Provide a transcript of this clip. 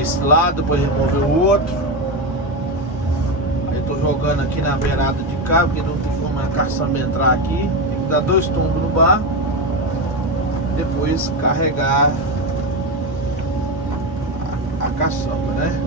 remover esse lado, depois remover o outro. Aí tô jogando aqui na beirada de cá, porque não tem como a caçamba entrar aqui. Tem que dar 2 tombos no barro. Depois carregar a caçamba, né?